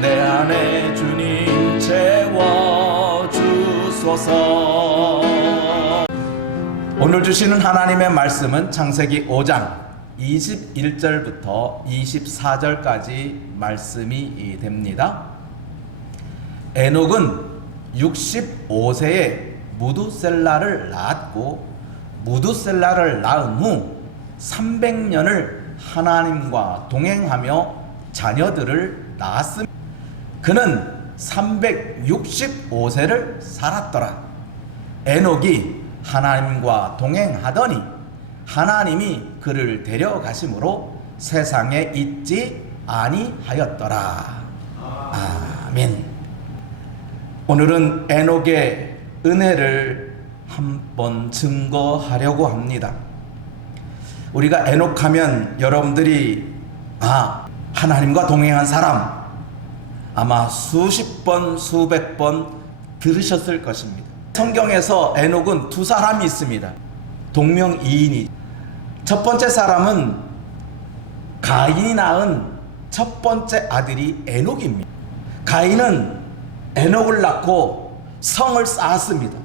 내 안에 주님 채워주소서. 오늘 주시는 하나님의 말씀은 창세기 5장 21절부터 24절까지 말씀이 됩니다. 에녹은 65세에 무두셀라를 낳았고, 무두셀라를 낳은 후 300년을 하나님과 동행하며 자녀들을 낳았습니다. 그는 365세를 살았더라. 에녹이 하나님과 동행하더니 하나님이 그를 데려가심으로 세상에 있지 아니하였더라. 아멘. 오늘은 에녹의 은혜를 한번 증거하려고 합니다. 우리가 에녹하면 여러분들이 하나님과 동행한 사람 아마 수십 번 수백 번 들으셨을 것입니다. 성경에서 에녹은 두 사람이 있습니다. 동명이인이. 첫 번째 사람은 가인이 낳은 첫 번째 아들이 에녹입니다. 가인은 에녹을 낳고 성을 쌓았습니다.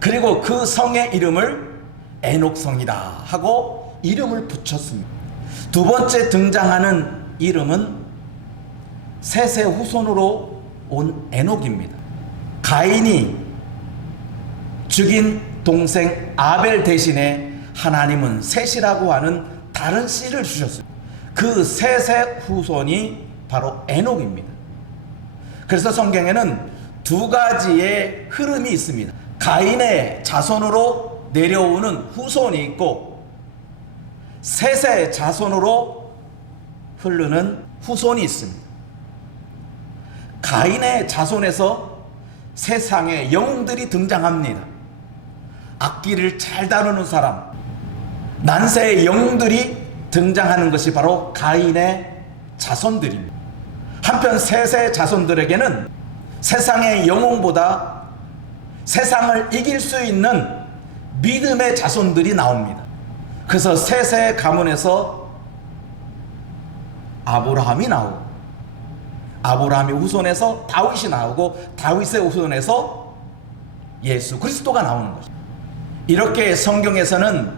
그리고 그 성의 이름을 에녹성이다 하고 이름을 붙였습니다. 두 번째 등장하는 이름은 셋의 후손으로 온 에녹입니다. 가인이 죽인 동생 아벨 대신에 하나님은 셋이라고 하는 다른 씨를 주셨어요. 그 셋의 후손이 바로 에녹입니다. 그래서 성경에는 두 가지의 흐름이 있습니다. 가인의 자손으로 내려오는 후손이 있고, 셋의 자손으로 흐르는 후손이 있습니다. 가인의 자손에서 세상에 영웅들이 등장합니다. 악기를 잘 다루는 사람, 난세의 영웅들이 등장하는 것이 바로 가인의 자손들입니다. 한편 셋의 자손들에게는 세상의 영웅보다 세상을 이길 수 있는 믿음의 자손들이 나옵니다. 그래서 셋의 가문에서 아브라함이 나오고, 아브라함의 후손에서 다윗이 나오고, 다윗의 후손에서 예수 그리스도가 나오는 것입니다. 이렇게 성경에서는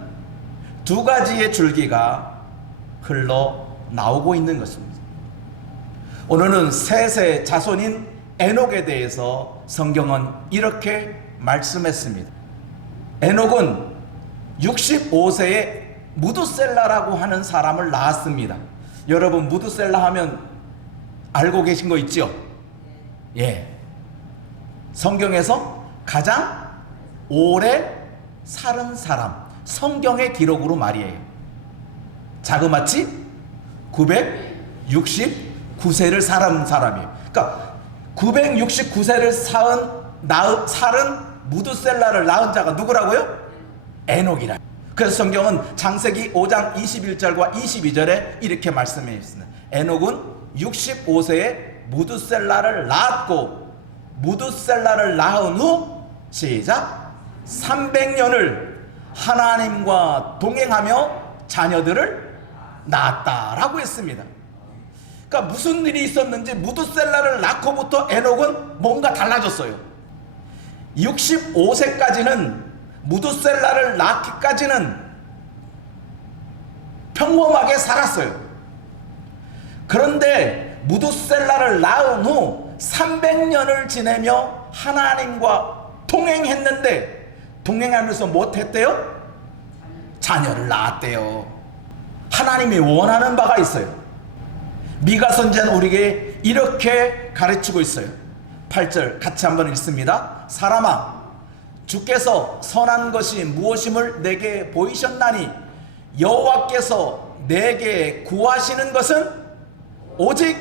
두 가지의 줄기가 흘러 나오고 있는 것입니다. 오늘은 셋의 자손인 에녹에 대해서 성경은 이렇게 말씀했습니다. 에녹은 65세에 무두셀라라고 하는 사람을 낳았습니다. 여러분, 무두셀라 하면 알고 계신 거 있죠? 예. 성경에서 가장 오래 살은 사람, 성경의 기록으로 말이에요. 자그마치 969세를 살은 사람이에요. 그러니까 969세를 살은 무두셀라를 낳은 자가 누구라고요? 에녹이라. 그래서 성경은 창세기 5장 21절과 22절에 이렇게 말씀해 있습니다. 에녹은 65세에 무두셀라를 낳았고, 무두셀라를 낳은 후 시작 300년을 하나님과 동행하며 자녀들을 낳았다라고 했습니다. 그러니까 무슨 일이 있었는지 무두셀라를 낳고부터 에녹은 뭔가 달라졌어요. 65세까지는 무두셀라를 낳기까지는 평범하게 살았어요. 그런데 무두셀라를 낳은 후 300년을 지내며 하나님과 동행했는데, 동행하면서 못했대요? 자녀를 낳았대요. 하나님이 원하는 바가 있어요. 미가 선지자는 우리에게 이렇게 가르치고 있어요. 8절 같이 한번 읽습니다. 사람아, 주께서 선한 것이 무엇임을 내게 보이셨나니 여호와께서 내게 구하시는 것은 오직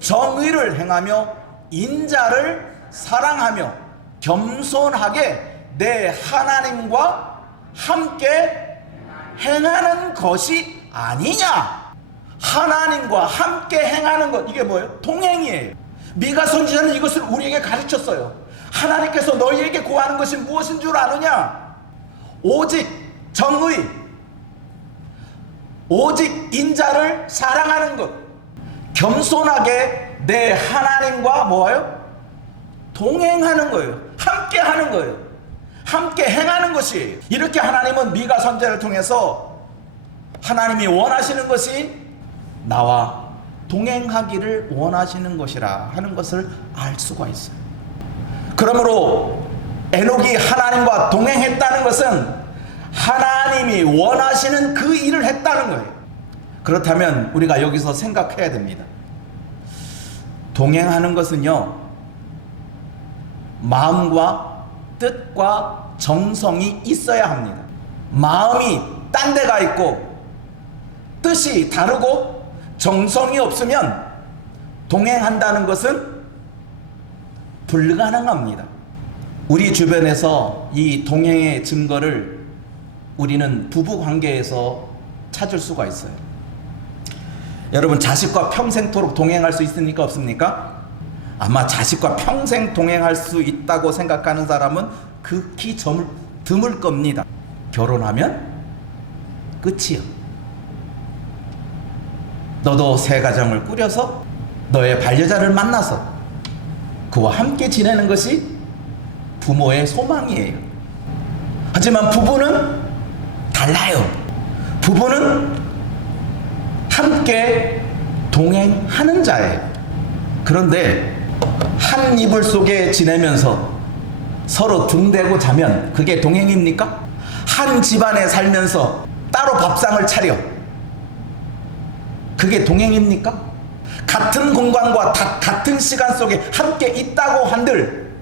정의를 행하며 인자를 사랑하며 겸손하게 내 하나님과 함께 행하는 것이 아니냐. 하나님과 함께 행하는 것, 이게 뭐예요? 동행이에요. 미가 선지자는 이것을 우리에게 가르쳤어요. 하나님께서 너희에게 구하는 것이 무엇인 줄 아느냐? 오직 정의, 오직 인자를 사랑하는 것, 겸손하게 내 하나님과 뭐예요? 동행하는 거예요. 함께 하는 거예요. 함께 행하는 것이, 이렇게 하나님은 미가 선지자를 통해서 하나님이 원하시는 것이 나와 동행하기를 원하시는 것이라 하는 것을 알 수가 있어요. 그러므로 에녹이 하나님과 동행했다는 것은 하나님이 원하시는 그 일을 했다는 거예요. 그렇다면 우리가 여기서 생각해야 됩니다. 동행하는 것은요, 마음과 뜻과 정성이 있어야 합니다. 마음이 딴 데가 있고 뜻이 다르고 정성이 없으면 동행한다는 것은 불가능합니다. 우리 주변에서 이 동행의 증거를 우리는 부부 관계에서 찾을 수가 있어요. 여러분, 자식과 평생토록 동행할 수 있습니까? 없습니까? 아마 자식과 평생 동행할 수 있다고 생각하는 사람은 극히 드물 겁니다. 결혼하면 끝이요. 너도 새 가정을 꾸려서 너의 반려자를 만나서 그와 함께 지내는 것이 부모의 소망이에요. 하지만 부부는 달라요. 부부는 함께 동행하는 자예요. 그런데 한 이불 속에 지내면서 서로 등대고 자면 그게 동행입니까? 한 집안에 살면서 따로 밥상을 차려, 그게 동행입니까? 같은 공간과 같은 시간 속에 함께 있다고 한들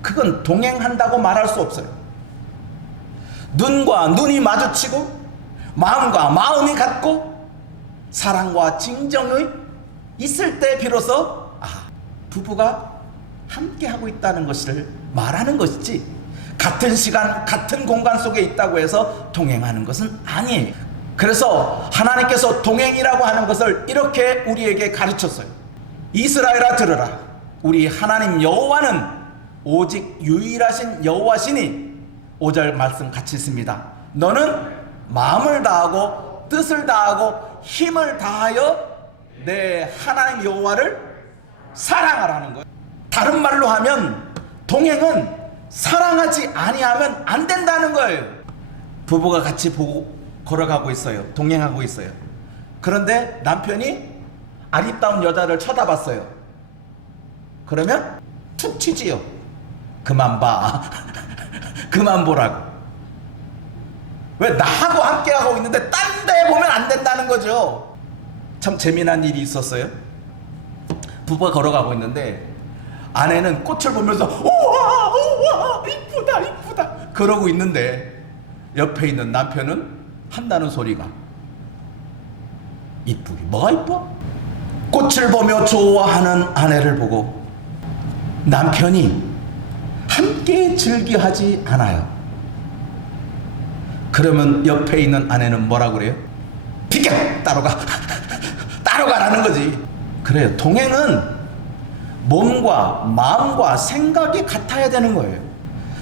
그건 동행한다고 말할 수 없어요. 눈과 눈이 마주치고 마음과 마음이 같고 사랑과 진정이 있을 때 비로소 부부가 함께 하고 있다는 것을 말하는 것이지, 같은 시간 같은 공간 속에 있다고 해서 동행하는 것은 아니에요. 그래서 하나님께서 동행이라고 하는 것을 이렇게 우리에게 가르쳤어요. 이스라엘아 들으라, 우리 하나님 여호와는 오직 유일하신 여호와시니, 5절 말씀 같이 있습니다. 너는 마음을 다하고 뜻을 다하고 힘을 다하여 내 하나님 여호와를 사랑하라는 거예요. 다른 말로 하면 동행은 사랑하지 아니하면 안 된다는 거예요. 부부가 같이 걸어가고 있어요. 동행하고 있어요. 그런데 남편이 아리따운 여자를 쳐다봤어요. 그러면 툭 치지요. 그만 봐. 그만 보라고. 왜 나하고 함께 하고 있는데 딴 데 보면 안 된다는 거죠. 참 재미난 일이 있었어요. 부부가 걸어가고 있는데 아내는 꽃을 보면서 우와 우와 이쁘다 이쁘다 그러고 있는데 옆에 있는 남편은 한다는 소리가, 이쁘기 뭐가 이뻐? 꽃을 보며 좋아하는 아내를 보고 남편이 함께 즐겨하지 않아요. 그러면 옆에 있는 아내는 뭐라고 그래요? 비켜! 따로 가! 따로 가라는 거지. 그래요. 동행은 몸과 마음과 생각이 같아야 되는 거예요.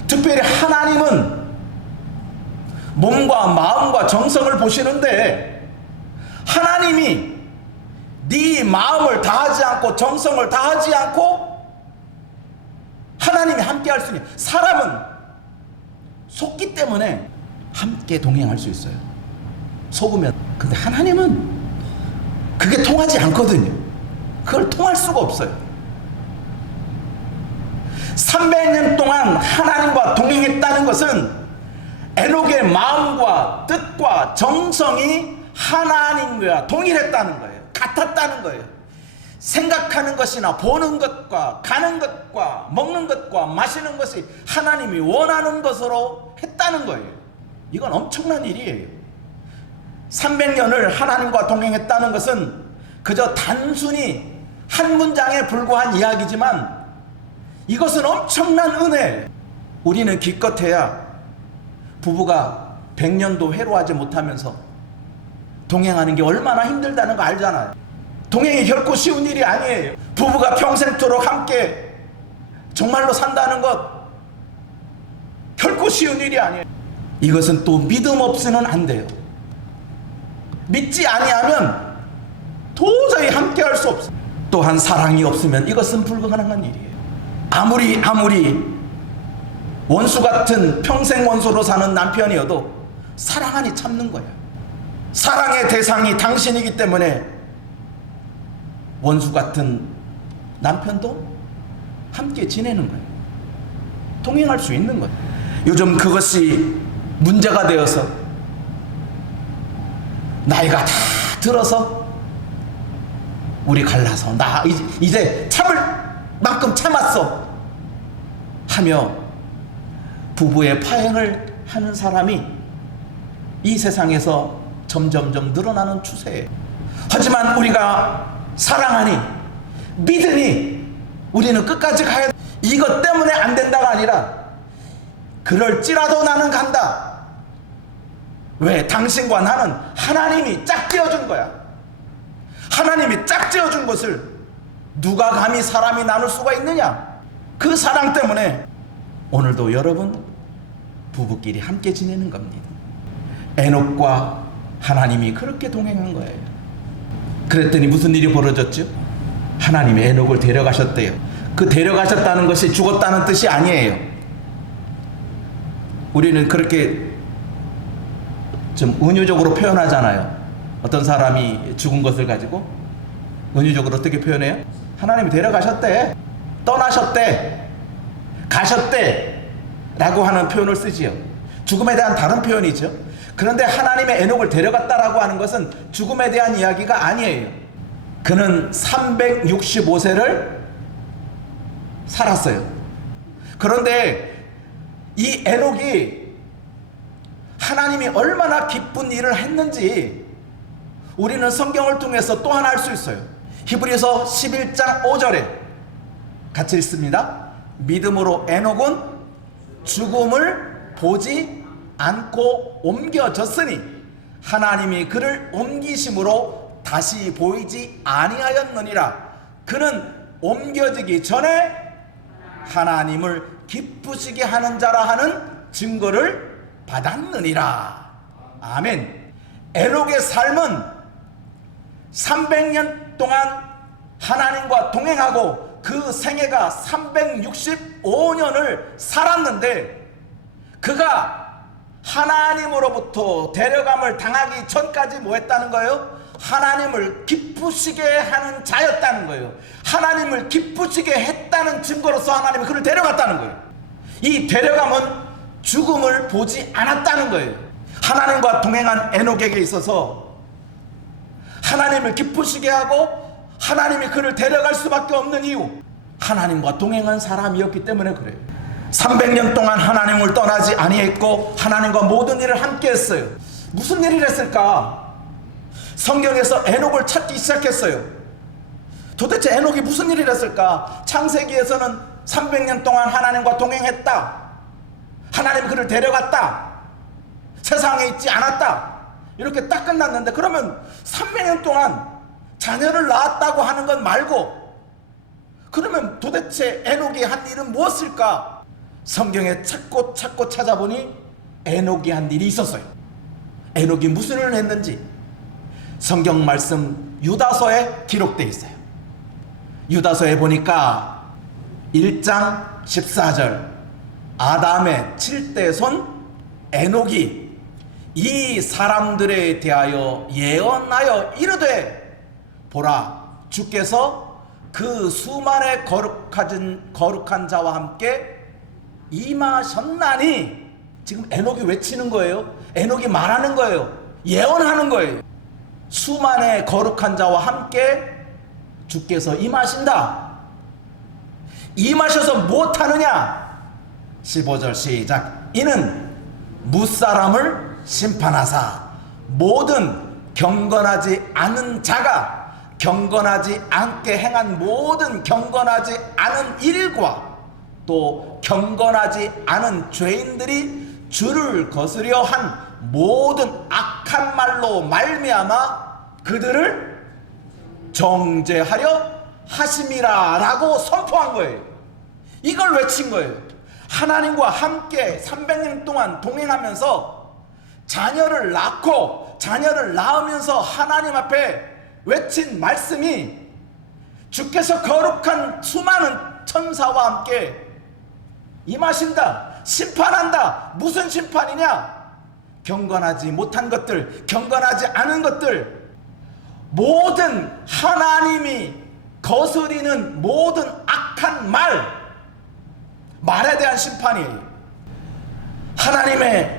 특별히 하나님은 몸과 마음과 정성을 보시는데, 하나님이 네 마음을 다하지 않고 정성을 다하지 않고 하나님이 함께 할 수 있는, 사람은 속기 때문에 함께 동행할 수 있어요. 속으면. 근데 하나님은 그게 통하지 않거든요. 그걸 통할 수가 없어요. 300년 동안 하나님과 동행했다는 것은 에녹의 마음과 뜻과 정성이 하나님과 동일했다는 거예요. 같았다는 거예요. 생각하는 것이나 보는 것과 가는 것과 먹는 것과 마시는 것이 하나님이 원하는 것으로 했다는 거예요. 이건 엄청난 일이에요. 300년을 하나님과 동행했다는 것은 그저 단순히 한 문장에 불과한 이야기지만 이것은 엄청난 은혜예요. 우리는 기껏해야 부부가 100년도 회로하지 못하면서 동행하는 게 얼마나 힘들다는 거 알잖아요. 동행이 결코 쉬운 일이 아니에요. 부부가 평생토록 함께 정말로 산다는 것 결코 쉬운 일이 아니에요. 이것은 또 믿음 없이는 안 돼요. 믿지 아니하면 도저히 함께 할 수 없어. 또한 사랑이 없으면 이것은 불가능한 일이에요. 아무리 원수 같은 평생 원수로 사는 남편이어도 사랑하니 참는 거야. 사랑의 대상이 당신이기 때문에 원수 같은 남편도 함께 지내는 거예요. 동행할 수 있는 거예요. 요즘 그것이 문제가 되어서 나이가 다 들어서 우리 갈라서 나 이제 참을 만큼 참았어 하며 부부의 파행을 하는 사람이 이 세상에서 점점점 늘어나는 추세예요. 하지만 우리가 사랑하니 믿으니 우리는 끝까지 가야 돼. 이것 때문에 안 된다가 아니라 그럴지라도 나는 간다. 왜? 당신과 나는 하나님이 짝지어준 거야. 하나님이 짝지어준 것을 누가 감히 사람이 나눌 수가 있느냐? 그 사랑 때문에 오늘도 여러분 부부끼리 함께 지내는 겁니다. 에녹과 하나님이 그렇게 동행한 거예요. 그랬더니 무슨 일이 벌어졌죠? 하나님이 에녹을 데려가셨대요. 그 데려가셨다는 것이 죽었다는 뜻이 아니에요. 우리는 그렇게 좀 은유적으로 표현하잖아요. 어떤 사람이 죽은 것을 가지고 은유적으로 어떻게 표현해요? 하나님이 데려가셨대, 떠나셨대, 가셨대 라고 하는 표현을 쓰지요. 죽음에 대한 다른 표현이죠. 그런데 하나님의 에녹을 데려갔다라고 하는 것은 죽음에 대한 이야기가 아니에요. 그는 365세를 살았어요. 그런데 이 에녹이 하나님이 얼마나 기쁜 일을 했는지 우리는 성경을 통해서 또 하나 알 수 있어요. 히브리서 11장 5절에 같이 읽습니다. 믿음으로 에녹은 죽음을 보지 않고 옮겨졌으니 하나님이 그를 옮기심으로 다시 보이지 아니하였느니라. 그는 옮겨지기 전에 하나님을 기쁘시게 하는 자라 하는 증거를 받았느니라. 아멘. 에녹의 삶은 300년 동안 하나님과 동행하고 그 생애가 365년을 살았는데 그가 하나님으로부터 데려감을 당하기 전까지 뭐 했다는 거예요? 하나님을 기쁘시게 하는 자였다는 거예요. 하나님을 기쁘시게 했다는 증거로서 하나님이 그를 데려갔다는 거예요. 이 데려감은 죽음을 보지 않았다는 거예요. 하나님과 동행한 에녹에게 있어서 하나님을 기쁘시게 하고 하나님이 그를 데려갈 수밖에 없는 이유, 하나님과 동행한 사람이었기 때문에 그래요. 300년 동안 하나님을 떠나지 아니했고 하나님과 모든 일을 함께 했어요. 무슨 일을 했을까? 성경에서 에녹을 찾기 시작했어요. 도대체 에녹이 무슨 일을 했을까? 창세기에서는 300년 동안 하나님과 동행했다, 하나님 그를 데려갔다, 세상에 있지 않았다, 이렇게 딱 끝났는데, 그러면 300년 동안 자녀를 낳았다고 하는 건 말고 그러면 도대체 에녹이 한 일은 무엇일까? 성경에 찾고 찾아보니 에녹이 한 일이 있었어요. 에녹이 무슨 일을 했는지 성경 말씀 유다서에 기록되어 있어요. 유다서에 보니까 1장 14절 아담의 7대 손 에녹이 이 사람들에 대하여 예언하여 이르되 보라, 주께서 그 수만의 거룩한 자와 함께 임하셨나니. 지금 에녹이 외치는 거예요. 에녹이 말하는 거예요. 예언하는 거예요. 수만의 거룩한 자와 함께 주께서 임하신다. 임하셔서 무엇하느냐? 15절 시작. 이는 무사람을 심판하사 모든 경건하지 않은 자가 경건하지 않게 행한 모든 경건하지 않은 일과 또 경건하지 않은 죄인들이 주를 거스려 한 모든 악한 말로 말미암아 그들을 정죄하려 하심이라 라고 선포한 거예요. 이걸 외친 거예요. 하나님과 함께 300년 동안 동행하면서 자녀를 낳고 자녀를 낳으면서 하나님 앞에 외친 말씀이 주께서 거룩한 수많은 천사와 함께 임하신다, 심판한다. 무슨 심판이냐? 경건하지 못한 것들, 경건하지 않은 것들, 모든 하나님이 거스리는 모든 악한 말에 대한 심판이에요. 하나님의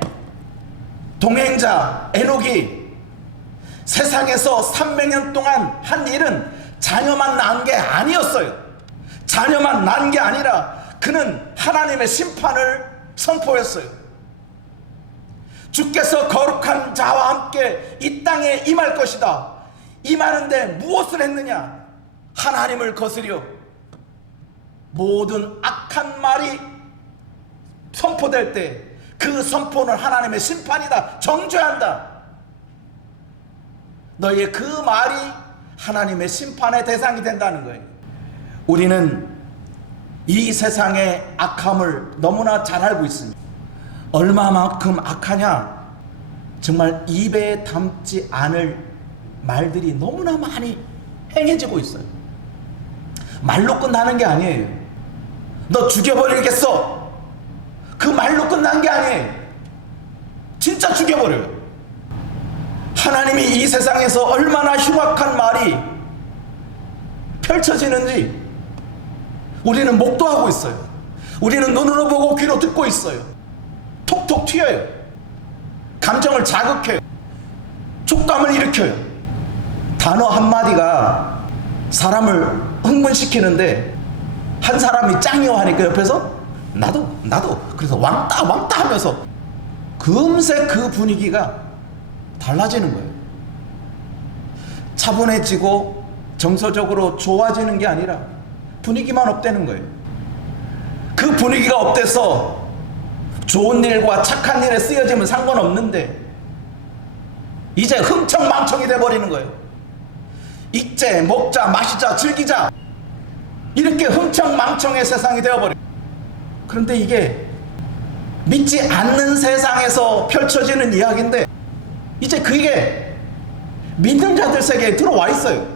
동행자 에녹이 세상에서 300년 동안 한 일은 자녀만 낳은 게 아니었어요. 자녀만 낳은 게 아니라 그는 하나님의 심판을 선포했어요. 주께서 거룩한 자와 함께 이 땅에 임할 것이다. 임하는데 무엇을 했느냐? 하나님을 거스려 모든 악한 말이 선포될 때 그 선포는 하나님의 심판이다, 정죄한다. 너희의 그 말이 하나님의 심판의 대상이 된다는 거예요. 우리는 이 세상의 악함을 너무나 잘 알고 있습니다. 얼마만큼 악하냐? 정말 입에 담지 않을 말들이 너무나 많이 행해지고 있어요. 말로 끝나는 게 아니에요. 너 죽여버리겠어, 그 말로 끝난 게 아니에요. 진짜 죽여버려요. 하나님이 이 세상에서 얼마나 흉악한 말이 펼쳐지는지 우리는 목도하고 있어요. 우리는 눈으로 보고 귀로 듣고 있어요. 톡톡 튀어요. 감정을 자극해요. 촉감을 일으켜요. 단어 한마디가 사람을 흥분시키는데 한 사람이 짱이요 하니까 옆에서 나도 그래서 왕따 하면서 금세 그 분위기가 달라지는 거예요. 차분해지고 정서적으로 좋아지는 게 아니라 분위기만 업되는 거예요. 그 분위기가 업돼서 좋은 일과 착한 일에 쓰여지면 상관없는데 이제 흥청망청이 돼버리는 거예요. 읽재, 먹자, 마시자, 즐기자, 이렇게 흥청망청의 세상이 되어버려요. 그런데 이게 믿지 않는 세상에서 펼쳐지는 이야기인데 이제 그게 믿는 자들 세계에 들어와 있어요.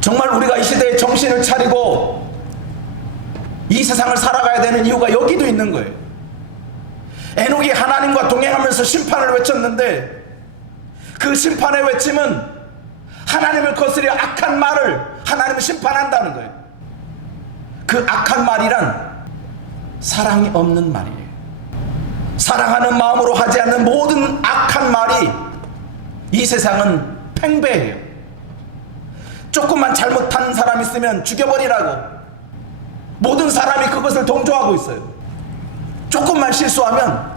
정말 우리가 이 시대에 정신을 차리고 이 세상을 살아가야 되는 이유가 여기도 있는 거예요. 에녹이 하나님과 동행하면서 심판을 외쳤는데 그 심판의 외침은 하나님을 거스려 악한 말을 하나님은 심판한다는 거예요. 그 악한 말이란 사랑이 없는 말이에요. 사랑하는 마음으로 하지 않는 모든 악한 말이 이 세상은 팽배해요. 조금만 잘못한 사람 있으면 죽여버리라고 모든 사람이 그것을 동조하고 있어요. 조금만 실수하면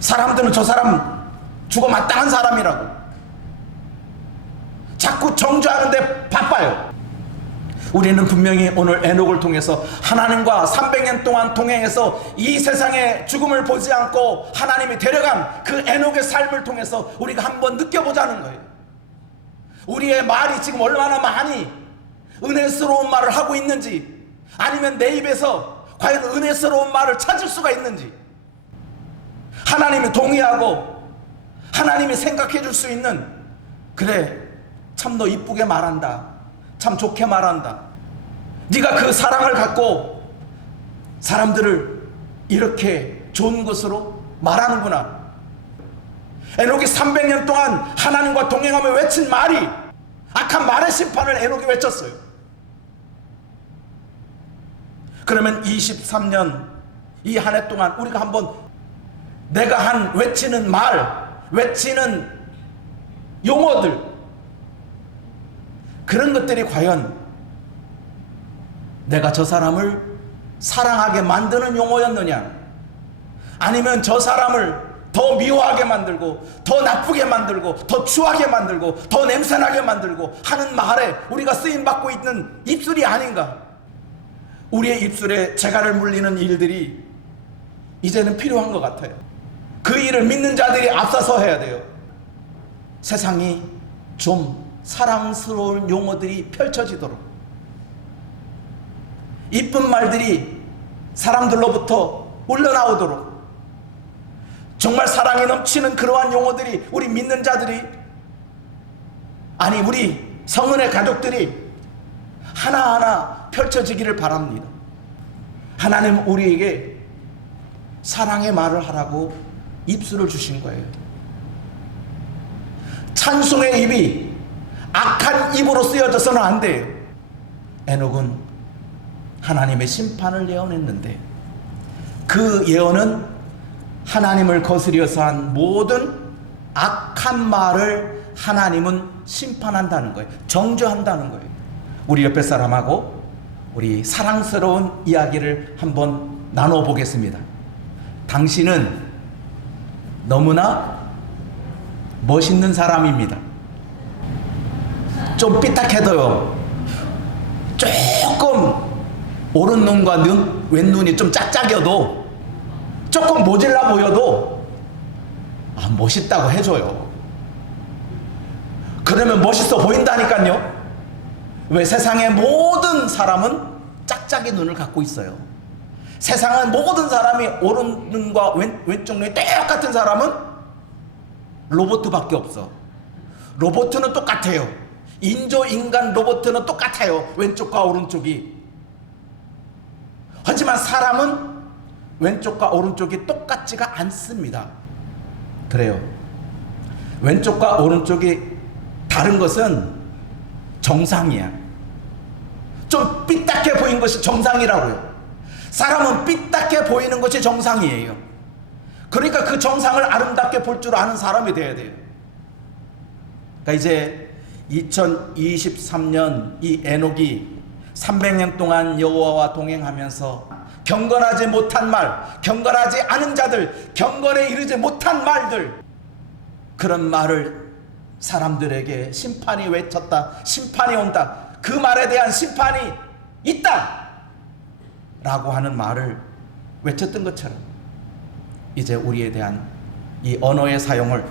사람들은 저 사람 죽어 마땅한 사람이라고 자꾸 정죄하는데 바빠요. 우리는 분명히 오늘 에녹을 통해서 하나님과 300년 동안 동행해서 이 세상의 죽음을 보지 않고 하나님이 데려간 그 에녹의 삶을 통해서 우리가 한번 느껴보자는 거예요. 우리의 말이 지금 얼마나 많이 은혜스러운 말을 하고 있는지, 아니면 내 입에서 과연 은혜스러운 말을 찾을 수가 있는지, 하나님이 동의하고 하나님이 생각해 줄 수 있는, 그래 참 너 이쁘게 말한다, 참 좋게 말한다, 네가 그 사랑을 갖고 사람들을 이렇게 좋은 것으로 말하는구나. 에녹이 300년 동안 하나님과 동행하며 외친 말이 악한 말의 심판을 에녹이 외쳤어요. 그러면 23년 이 한 해 동안 우리가 한번 내가 한 외치는 말, 외치는 용어들, 그런 것들이 과연 내가 저 사람을 사랑하게 만드는 용어였느냐, 아니면 저 사람을 더 미워하게 만들고 더 나쁘게 만들고 더 추하게 만들고 더 냄새나게 만들고 하는 말에 우리가 쓰임받고 있는 입술이 아닌가. 우리의 입술에 재갈을 물리는 일들이 이제는 필요한 것 같아요. 그 일을 믿는 자들이 앞서서 해야 돼요. 세상이 좀 사랑스러운 용어들이 펼쳐지도록, 이쁜 말들이 사람들로부터 흘러나오도록, 정말 사랑이 넘치는 그러한 용어들이 우리 믿는 자들이, 아니 우리 성은의 가족들이 하나하나 펼쳐지기를 바랍니다. 하나님 우리에게 사랑의 말을 하라고 입술을 주신 거예요. 찬송의 입이 악한 입으로 쓰여져서는 안 돼요. 에녹은 하나님의 심판을 예언했는데 그 예언은 하나님을 거스려서 한 모든 악한 말을 하나님은 심판한다는 거예요. 정죄한다는 거예요. 우리 옆에 사람하고 우리 사랑스러운 이야기를 한번 나눠보겠습니다. 당신은 너무나 멋있는 사람입니다. 좀 삐딱해도요, 조금 오른눈과 왼눈이 좀 짝짝여도, 조금 모질라 보여도 멋있다고 해줘요. 그러면 멋있어 보인다니까요. 왜? 세상의 모든 사람은 짝짝이 눈을 갖고 있어요. 세상은 모든 사람이 오른눈과 왼쪽 눈이 똑같은 사람은 로봇밖에 없어. 로봇은 똑같아요. 인조인간 로봇은 똑같아요. 왼쪽과 오른쪽이. 하지만 사람은 왼쪽과 오른쪽이 똑같지가 않습니다. 그래요. 왼쪽과 오른쪽이 다른 것은 정상이야. 좀 삐딱해 보이는 것이 정상이라고요. 사람은 삐딱해 보이는 것이 정상이에요. 그러니까 그 정상을 아름답게 볼 줄 아는 사람이 돼야 돼요. 그러니까 이제 2023년 이 에녹이 300년 동안 여호와와 동행하면서 경건하지 못한 말, 경건하지 않은 자들, 경건에 이르지 못한 말들, 그런 말을 사람들에게 심판이 외쳤다, 심판이 온다, 그 말에 대한 심판이 있다 라고 하는 말을 외쳤던 것처럼 이제 우리에 대한 이 언어의 사용을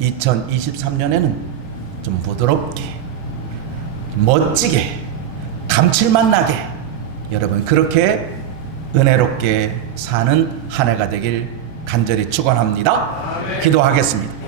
2023년에는 좀 부드럽게, 멋지게, 감칠맛 나게 여러분 그렇게 은혜롭게 사는 한 해가 되길 간절히 축원합니다. 기도하겠습니다.